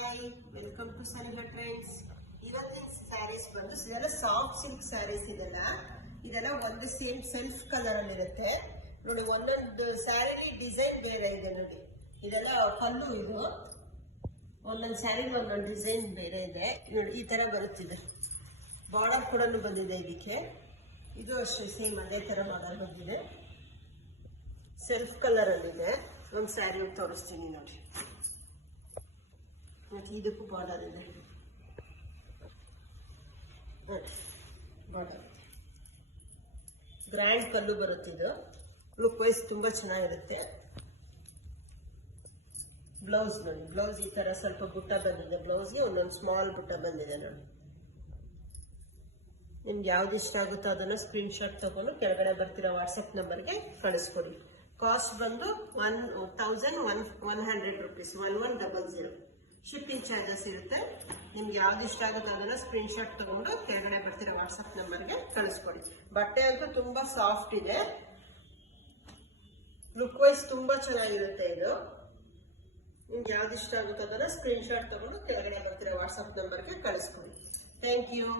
Hi, welcome to Saniha trends. ಇವತ್ತಿನ sarees ಬಂದು ಇದೆಲ್ಲ ಸಾಫ್ಟ್ ಸಿಲ್ಕ್ ಸ್ಯಾರೀಸ್. ಇದೆಲ್ಲ ಒಂದು ಸೇಮ್ ಸೆಲ್ಫ್ ಕಲರ್ ಅಲ್ಲಿ ಇರುತ್ತೆ ನೋಡಿ. ಒಂದೊಂದು ಸ್ಯಾರಿ ಡಿಸೈನ್ ಬೇರೆ ಇದೆ ನೋಡಿ. ಇದೆಲ್ಲ ಪಲ್ಲು. ಇದು ಒಂದೊಂದು ಸ್ಯಾರಿ ಒಂದೊಂದು ಡಿಸೈನ್ ಬೇರೆ ಇದೆ ನೋಡಿ. ಈ ತರ ಬರುತ್ತಿದೆ. ಬಾರ್ಡರ್ ಕೂಡ ಬಂದಿದೆ ಇದಕ್ಕೆ. ಇದು ಅಷ್ಟೇ ಸೇಮ್ ಅದೇ ತರ ಬಾರ್ಡರ್ ಬಂದಿದೆ. ಸೆಲ್ಫ್ ಕಲರ್ ಅಲ್ಲಿದೆ. ಒಂದು ಸ್ಯಾರಿ ತೋರಿಸ್ತೀನಿ ನೋಡಿ. ಮತ್ತೆ ಇದಕ್ಕೂ ಬಾರ್ಡರ್ ಇದೆ. ಬಾರ್ಡರ್ ಗ್ರ್ಯಾಂಡ್ ಪಲ್ಲು ಬರುತ್ತಿದ್ದು. ಲುಕ್ ವೈಸ್ ತುಂಬಾ ಚೆನ್ನಾಗಿರುತ್ತೆ. ಬ್ಲೌಸ್ ನೋಡಿ. ಬ್ಲೌಸ್ ಈ ತರ ಸ್ವಲ್ಪ ಬುಟ್ಟ ಬಂದಿದೆ. ಬ್ಲೌಸ್ಗೆ ಒಂದೊಂದು ಸ್ಮಾಲ್ ಬುಟ್ಟ ಬಂದಿದೆ ನೋಡಿ. ನಿಮ್ಗೆ ಯಾವ್ದು ಇಷ್ಟ ಆಗುತ್ತೋ ಅದನ್ನ ಸ್ಕ್ರೀನ್ ಶಾಟ್ ತಗೊಂಡು ಕೆಳಗಡೆ ಬರ್ತಿರೋ ವಾಟ್ಸಪ್ ನಂಬರ್ಗೆ ಕಳಿಸ್ಕೊಡಿ. ಕಾಸ್ಟ್ ಬಂದು 1100 rupees, 1100. ಶಿಪ್ಪಿಂಗ್ ಚಾರ್ಜಸ್ ಇರುತ್ತೆ. ನಿಮ್ಗೆ ಯಾವ್ದು ಇಷ್ಟ ಆಗುತ್ತೆ ಅದನ್ನ ಸ್ಕ್ರೀನ್ ಶಾಟ್ ತಗೊಂಡು ಕೆಳಗಡೆ ಬರ್ತಿರೋ ವಾಟ್ಸಪ್ ನಂಬರ್ಗೆ ಕಳಿಸ್ಕೊಡಿ. ಬಟ್ಟೆ ಅಂತೂ ತುಂಬಾ ಸಾಫ್ಟ್ ಇದೆ. ಲುಕ್ ವೈಸ್ ತುಂಬಾ ಚೆನ್ನಾಗಿರುತ್ತೆ ಇದು. ನಿಮ್ಗೆ ಯಾವ್ದು ಇಷ್ಟ ಆಗುತ್ತೆ ಅದನ್ನ ಸ್ಕ್ರೀನ್ ಶಾಟ್ ತಗೊಂಡು ಕೆಳಗಡೆ ಬರ್ತಿರೋ ವಾಟ್ಸಪ್ ನಂಬರ್ಗೆ ಕಳಿಸ್ಕೊಡಿ. Thank you.